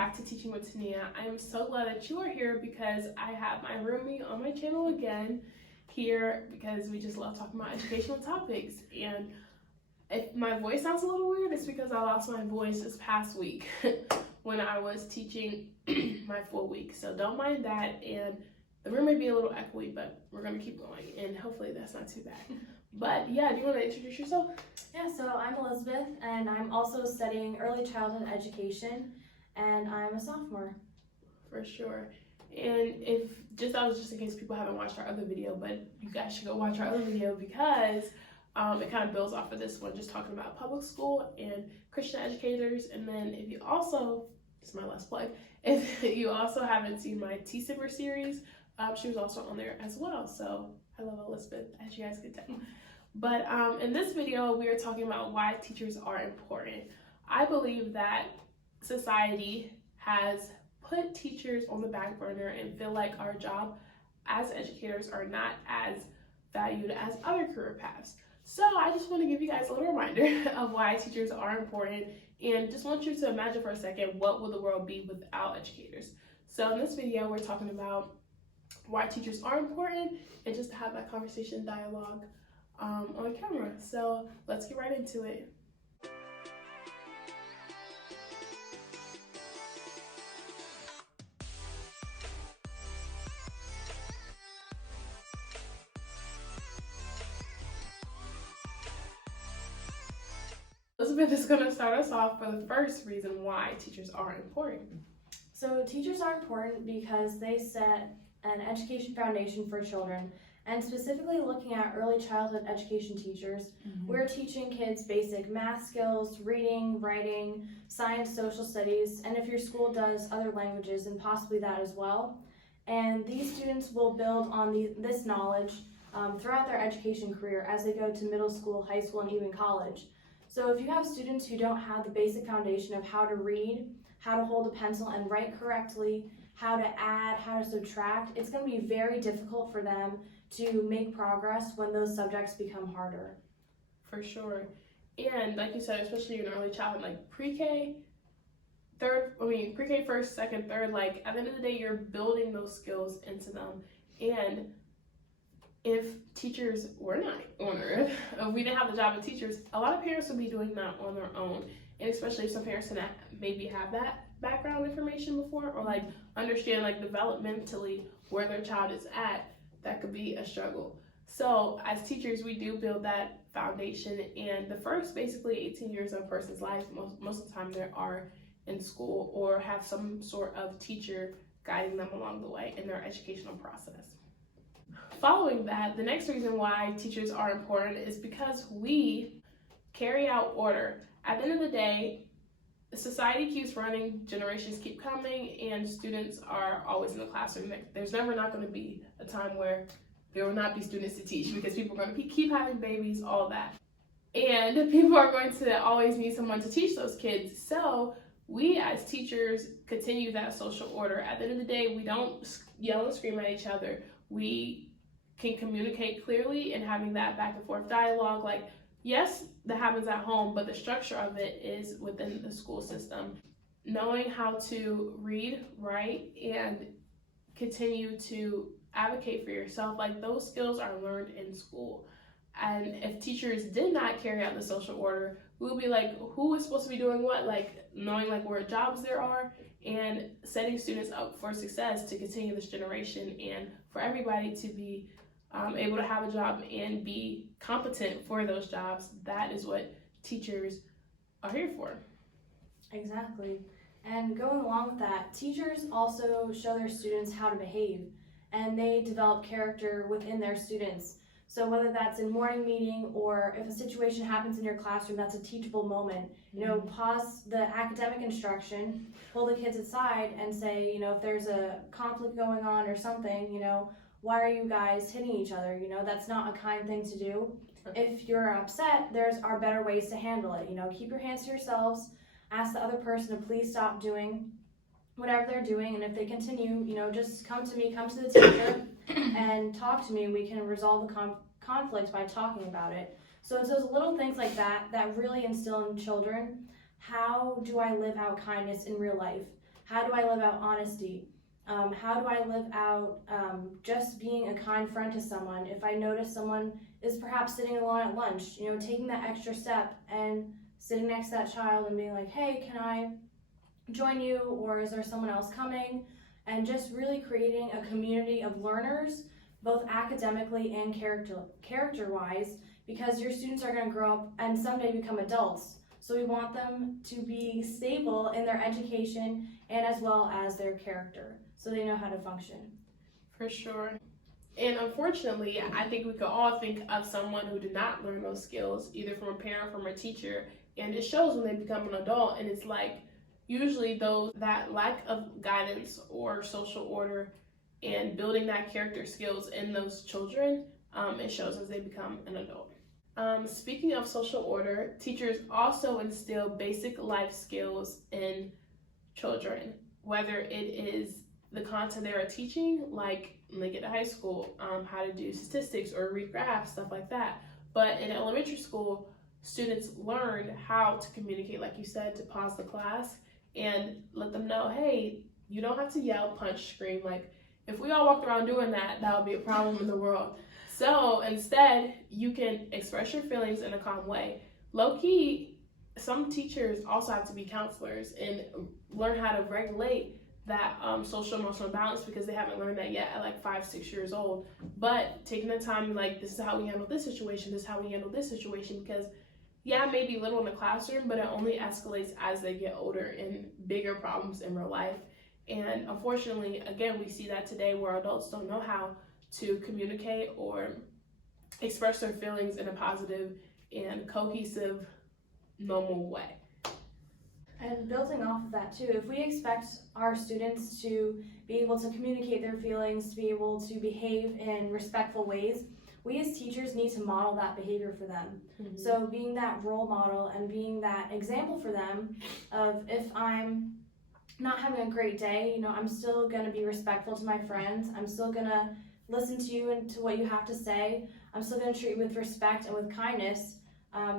back to Teaching with Tania. I am so glad that you are here because I have my roomie on my channel again here because we just love talking about educational topics. And if my voice sounds a little weird, it's because I lost my voice this past week when I was teaching my full week. So don't mind that, and the room may be a little echoey, but we're gonna keep going and hopefully that's not too bad. But yeah, do you want to introduce yourself? Yeah, so I'm Elizabeth, and I'm also studying early childhood education, and I'm a sophomore. For sure. And if that was just in case people haven't watched our other video, but you guys should go watch our other video because it kind of builds off of this one, just talking about public school and Christian educators. And then if you also, this is my last plug, if you also haven't seen my T-Sipper series, she was also on there as well. So I love Elizabeth, as you guys can tell. But in this video, we are talking about why teachers are important. I believe that society has put teachers on the back burner and feel like our job as educators are not as valued as other career paths. So I just want to give you guys a little reminder of why teachers are important, and just want you to imagine for a second, what would the world be without educators? So in this video, we're talking about why teachers are important and just to have that conversation dialogue on camera. So let's get right into it. Elizabeth is going to start us off for the first reason why teachers are important. So teachers are important because they set an education foundation for children, and specifically looking at early childhood education teachers, we're teaching kids basic math skills, reading, writing, science, social studies, and if your school does other languages, and possibly that as well. And these students will build on this knowledge throughout their education career as they go to middle school, high school, and even college. So if you have students who don't have the basic foundation of how to read, how to hold a pencil and write correctly, how to add, how to subtract, it's going to be very difficult for them to make progress when those subjects become harder. For sure. And like you said, especially in early childhood, like pre-K, pre-K, first, second, third, like at the end of the day, you're building those skills into them. And if teachers were not on earth, if we didn't have the job of teachers, a lot of parents would be doing that on their own. And especially if some parents didn't maybe have that background information before, or like understand like developmentally where their child is at, that could be a struggle. So as teachers, we do build that foundation, and the first basically 18 years of a person's life, most of the time they are in school or have some sort of teacher guiding them along the way in their educational process. Following that, the next reason why teachers are important is because we carry out order. At the end of the day, society keeps running, generations keep coming, and students are always in the classroom. There's never not going to be a time where there will not be students to teach, because people are going to keep having babies, all that. And people are going to always need someone to teach those kids. So we as teachers continue that social order. At the end of the day, we don't yell and scream at each other. We can communicate clearly, and having that back and forth dialogue, like, yes, that happens at home, but the structure of it is within the school system. Knowing how to read, write, and continue to advocate for yourself, like those skills are learned in school. And if teachers did not carry out the social order, we would be like, who is supposed to be doing what? Like knowing like where jobs there are and setting students up for success to continue this generation, and for everybody to be able to have a job and be competent for those jobs. That is what teachers are here for. Exactly. And going along with that, teachers also show their students how to behave, and they develop character within their students. So whether that's in morning meeting, or if a situation happens in your classroom that's a teachable moment, pause the academic instruction, pull the kids aside and say, if there's a conflict going on or something, why are you guys hitting each other? That's not a kind thing to do. If you're upset, are better ways to handle it. Keep your hands to yourselves, ask the other person to please stop doing whatever they're doing, and if they continue, just come to me, come to the teacher, and talk to me. We can resolve the conflict by talking about it. So it's those little things like that that really instill in children, how do I live out kindness in real life? How do I live out honesty? How do I live out just being a kind friend to someone? If I notice someone is perhaps sitting alone at lunch, taking that extra step and sitting next to that child and being like, hey, can I join you, or is there someone else coming? And just really creating a community of learners, both academically and character-wise, because your students are going to grow up and someday become adults. So we want them to be stable in their education and as well as their character, so they know how to function. For sure. And unfortunately, I think we could all think of someone who did not learn those skills, either from a parent or from a teacher, and it shows when they become an adult. And it's like, usually those that lack of guidance or social order and building that character skills in those children, it shows as they become an adult. Speaking of social order, teachers also instill basic life skills in children, whether it is the content they are teaching, like when they get to high school, how to do statistics or read graphs, stuff like that. But in elementary school, students learn how to communicate, like you said, to pause the class and let them know, hey, you don't have to yell, punch, scream. Like, if we all walked around doing that, that would be a problem in the world. So instead, you can express your feelings in a calm way. Low key, some teachers also have to be counselors and learn how to regulate that social emotional balance, because they haven't learned that yet at like 5-6 years old. But taking the time, like, this is how we handle this situation, this is how we handle this situation, because yeah, it may be little in the classroom, but it only escalates as they get older in bigger problems in real life. And unfortunately, again, we see that today where adults don't know how to communicate or express their feelings in a positive and cohesive, normal way. And building off of that too, if we expect our students to be able to communicate their feelings, to be able to behave in respectful ways, we as teachers need to model that behavior for them. Mm-hmm. So being that role model and being that example for them of, if I'm not having a great day, I'm still going to be respectful to my friends. I'm still going to listen to you and to what you have to say. I'm still going to treat you with respect and with kindness,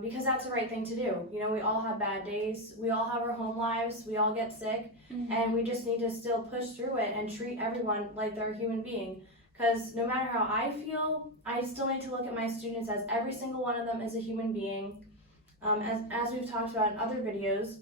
because that's the right thing to do. We all have bad days. We all have our home lives. We all get sick. Mm-hmm. And we just need to still push through it and treat everyone like they're a human being. Because no matter how I feel, I still need to look at my students as every single one of them is a human being. As we've talked about in other videos,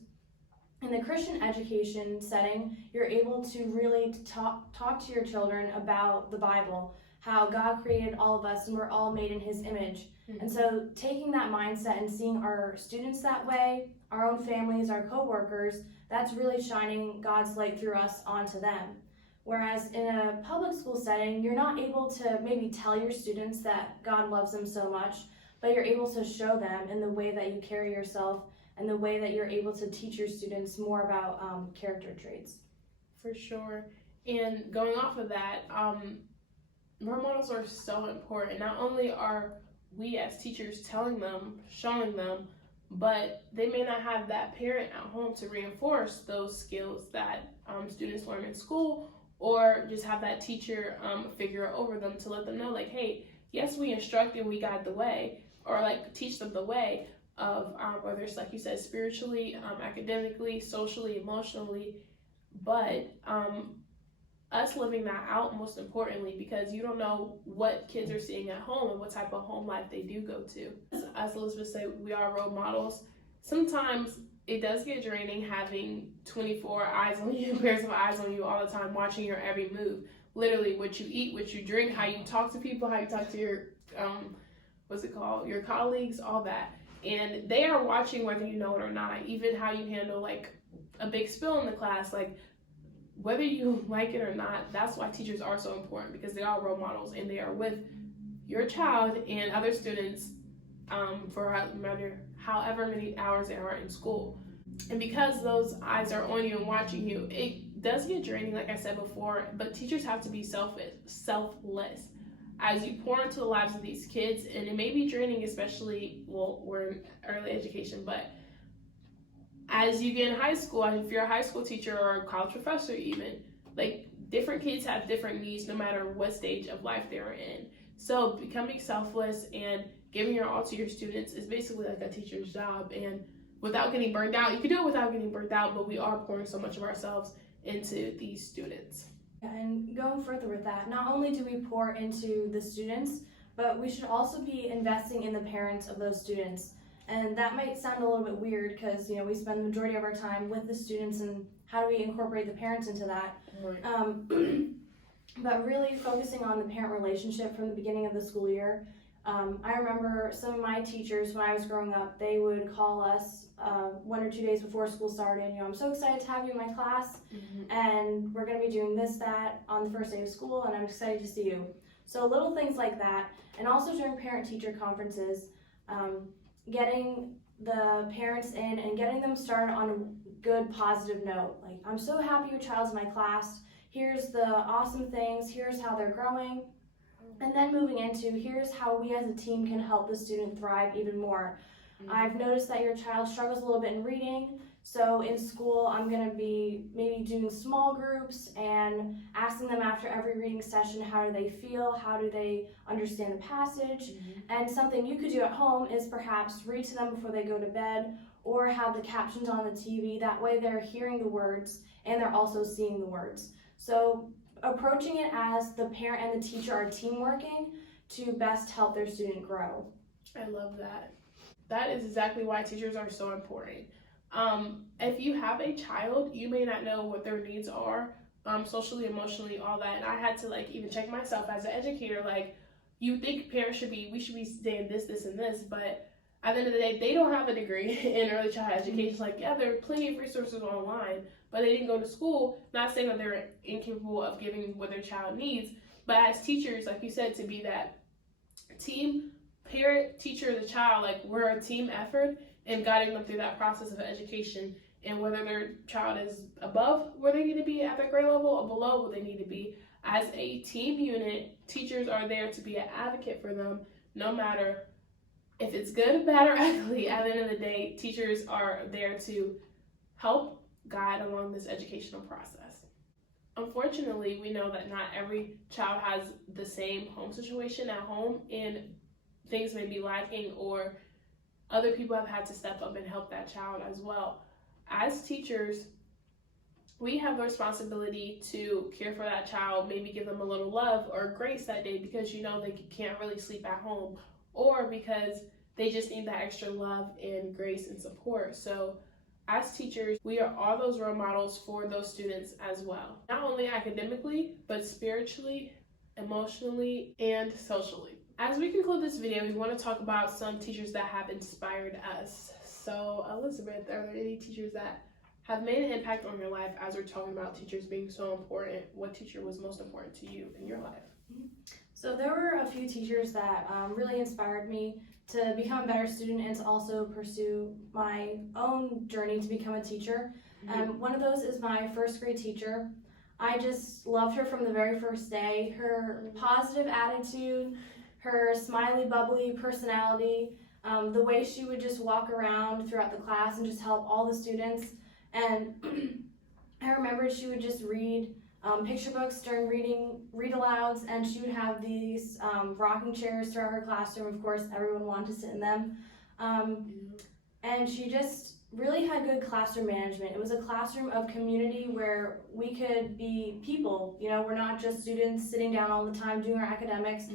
in the Christian education setting, you're able to really talk to your children about the Bible, how God created all of us and we're all made in His image. Mm-hmm. And so taking that mindset and seeing our students that way, our own families, our co-workers, that's really shining God's light through us onto them. Whereas in a public school setting, you're not able to maybe tell your students that God loves them so much, but you're able to show them in the way that you carry yourself and the way that you're able to teach your students more about character traits. For sure. And going off of that, role models are so important. Not only are we as teachers telling them, showing them, but they may not have that parent at home to reinforce those skills that students learn in school, or just have that teacher figure it over them to let them know, like, hey, yes, we instruct and we guide the way, or like teach them the way of whether it's, like you said, spiritually, academically, socially, emotionally, but us living that out most importantly, because you don't know what kids are seeing at home and what type of home life they do go to. As Elizabeth said, we are role models. Sometimes it does get draining having 24 eyes on you, pairs of eyes on you all the time, watching your every move. Literally, what you eat, what you drink, how you talk to people, how you talk to your, your colleagues, all that. And they are watching whether you know it or not, even how you handle like a big spill in the class, like whether you like it or not. That's why teachers are so important, because they are role models and they are with your child and other students for however many hours they are in school. And because those eyes are on you and watching you, it does get draining, like I said before, but teachers have to be selfless. As you pour into the lives of these kids, and it may be draining, especially, well, we're in early education, but as you get in high school, if you're a high school teacher or a college professor even, like, different kids have different needs no matter what stage of life they're in. So becoming selfless and giving your all to your students is basically like a teacher's job, and without getting burned out. You can do it without getting burned out, but we are pouring so much of ourselves into these students. And going further with that, not only do we pour into the students, but we should also be investing in the parents of those students. And that might sound a little bit weird because, we spend the majority of our time with the students, and how do we incorporate the parents into that? Right. But really focusing on the parent relationship from the beginning of the school year. I remember some of my teachers when I was growing up, they would call us 1 or 2 days before school started. I'm so excited to have you in my class, and we're going to be doing this, that on the first day of school, and I'm excited to see you. So little things like that, and also during parent-teacher conferences, getting the parents in and getting them started on a good, positive note. Like, I'm so happy your child's in my class. Here's the awesome things. Here's how they're growing. And then moving into, here's how we as a team can help the student thrive even more. I've noticed that your child struggles a little bit in reading, so in school I'm going to be maybe doing small groups and asking them after every reading session, how do they feel, how do they understand the passage, and something you could do at home is perhaps read to them before they go to bed, or have the captions on the TV. That way they're hearing the words and they're also seeing the words. So approaching it as the parent and the teacher are team working to best help their student grow. I love that. That is exactly why teachers are so important. If you have a child, you may not know what their needs are, socially, emotionally, all that. And I had to even check myself as an educator. You think parents we should be saying this, this, and this, but at the end of the day, they don't have a degree in early childhood education. There are plenty of resources online, but they didn't go to school. Not saying that they're incapable of giving what their child needs, but as teachers, like you said, to be that team, parent, teacher, the child, we're a team effort in guiding them through that process of education, and whether their child is above where they need to be at their grade level or below where they need to be. As a team unit, teachers are there to be an advocate for them, no matter if it's good, bad, or ugly. At the end of the day, teachers are there to help guide along this educational process. Unfortunately, we know that not every child has the same home situation at home, and things may be lacking, or other people have had to step up and help that child as well. As teachers, we have the responsibility to care for that child, maybe give them a little love or grace that day because they can't really sleep at home, or because they just need that extra love and grace and support. So as teachers, we are all those role models for those students as well. Not only academically, but spiritually, emotionally, and socially. As we conclude this video, we want to talk about some teachers that have inspired us. So Elizabeth, are there any teachers that have made an impact on your life as we're talking about teachers being so important? What teacher was most important to you in your life? So there were a few teachers that really inspired me to become a better student and to also pursue my own journey to become a teacher. One of those is my first grade teacher. I just loved her from the very first day. Her positive attitude, her smiley, bubbly personality, the way she would just walk around throughout the class and just help all the students. And I remember she would just read picture books during read-alouds, and she would have these rocking chairs throughout her classroom. Of course, everyone wanted to sit in them. And she just really had good classroom management. It was a classroom of community where we could be people. We're not just students sitting down all the time doing our academics,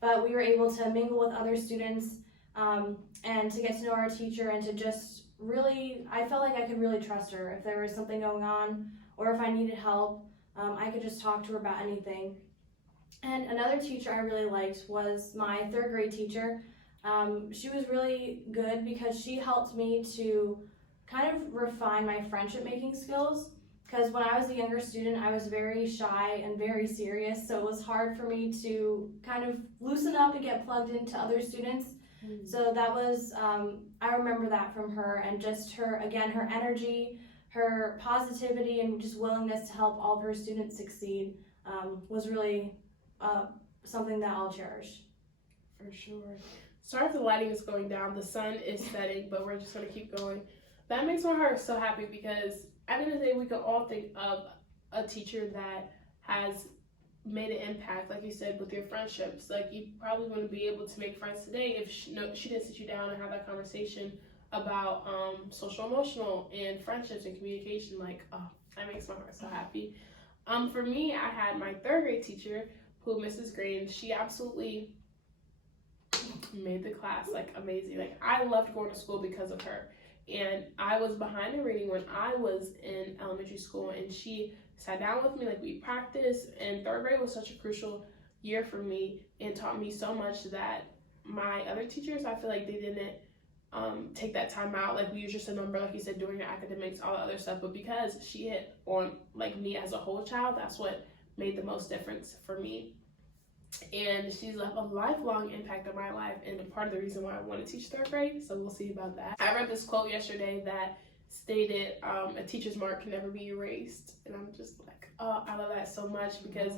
but we were able to mingle with other students and to get to know our teacher, and to just really, I felt like I could really trust her. If there was something going on or if I needed help, I could just talk to her about anything. And another teacher I really liked was my third grade teacher. She was really good because she helped me to kind of refine my friendship making skills, because when I was a younger student, I was very shy and very serious, so it was hard for me to kind of loosen up and get plugged into other students. So that was, I remember that from her, and just her energy, her positivity, and just willingness to help all of her students succeed was really something that I'll cherish. For sure. Sorry if the lighting is going down. The sun is setting, but we're just going to keep going. That makes my heart so happy, because at the end of the day, we could all think of a teacher that has made an impact, like you said, with your friendships. You probably wouldn't be able to make friends today if she didn't sit you down and have that conversation about social emotional and friendships and communication. That makes my heart so happy. For me, I had my third grade teacher, who Mrs. Green. She absolutely made the class like amazing. Like I loved going to school because of her. And I was behind in reading when I was in elementary school, and she sat down with me, like we practiced, and third grade was such a crucial year for me and taught me so much that my other teachers, I feel like they didn't take that time out. Like we was just a number, like you said, doing your academics, all the other stuff. But because she hit on like me as a whole child, that's what made the most difference for me. And she's left a lifelong impact on my life, and a part of the reason why I want to teach third grade, so we'll see about that. I read this quote yesterday that stated, a teacher's mark can never be erased, and I'm just like, oh, I love that so much, because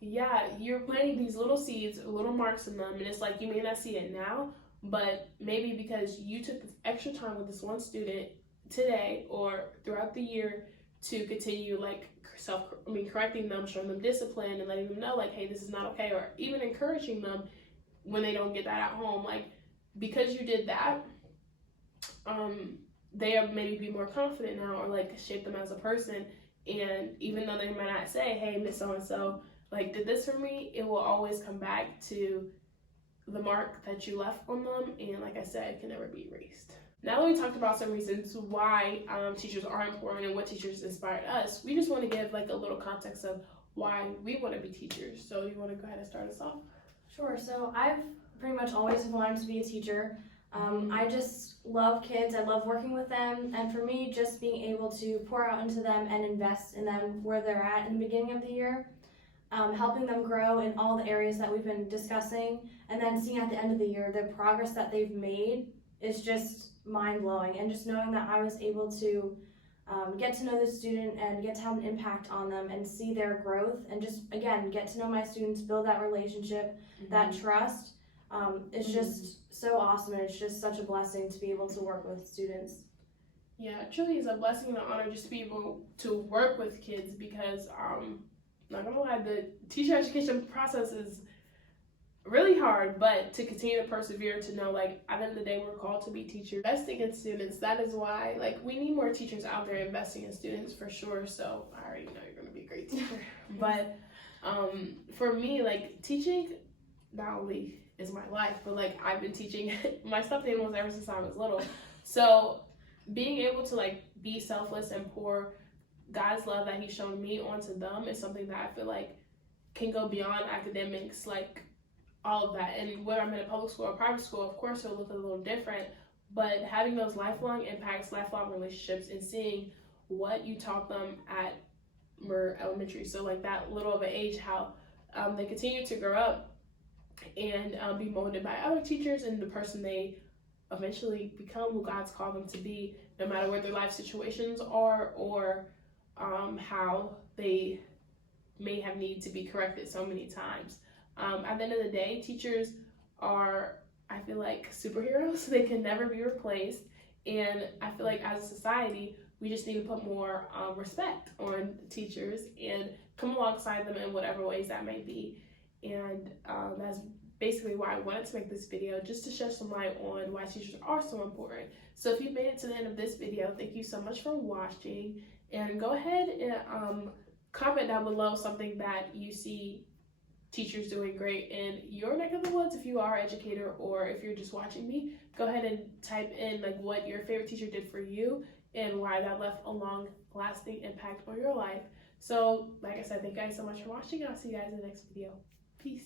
yeah, you're planting these little seeds, little marks in them, and it's like you may not see it now, but maybe because you took this extra time with this one student today or throughout the year to continue like correcting them, showing them discipline, and letting them know like, hey, this is not okay, or even encouraging them when they don't get that at home. Like because you did that, they are maybe be more confident now, or like shape them as a person. And even though they might not say, hey, Miss So and So like did this for me, it will always come back to the mark that you left on them, and like I said, it can never be erased. Now that we talked about some reasons why teachers are important and what teachers inspired us, we just want to give like a little context of why we want to be teachers. So you want to go ahead and start us off? Sure. So I've pretty much always wanted to be a teacher. I just love kids. I love working with them. And for me, just being able to pour out into them and invest in them where they're at in the beginning of the year, helping them grow in all the areas that we've been discussing, and then seeing at the end of the year the progress that they've made is just mind-blowing. And just knowing that I was able to get to know the student and get to have an impact on them and see their growth, and just again get to know my students, build that relationship, that trust, it's just so awesome, and it's just such a blessing to be able to work with students. Yeah, it truly is a blessing and an honor just to be able to work with kids, because not gonna lie, the teacher education process is really hard, but to continue to persevere, to know like at the end of the day we're called to be teachers, investing in students. That is why like we need more teachers out there investing in students for sure. So I already know you're gonna be a great teacher. But for me, like teaching not only is my life, but like I've been teaching my stuffed animals ever since I was little. So being able to like be selfless and pour God's love that He's shown me onto them is something that I feel like can go beyond academics, like all of that. And whether I'm in a public school or private school, of course it'll look a little different, but having those lifelong impacts, lifelong relationships, and seeing what you taught them at elementary, so like that little of an age, how they continue to grow up and be molded by other teachers and the person they eventually become, who God's called them to be, no matter what their life situations are, or how they may have need to be corrected so many times. At the end of the day, teachers are, I feel like, superheroes. They can never be replaced, and I feel like as a society, we just need to put more respect on teachers and come alongside them in whatever ways that may be. And that's basically why I wanted to make this video, just to shed some light on why teachers are so important. So if you've made it to the end of this video, thank you so much for watching, and go ahead and comment down below something that you see teachers doing great in your neck of the woods. If you are an educator, or if you're just watching me, go ahead and type in like what your favorite teacher did for you and why that left a long lasting impact on your life. So like I said, thank you guys so much for watching. I'll see you guys in the next video. Peace.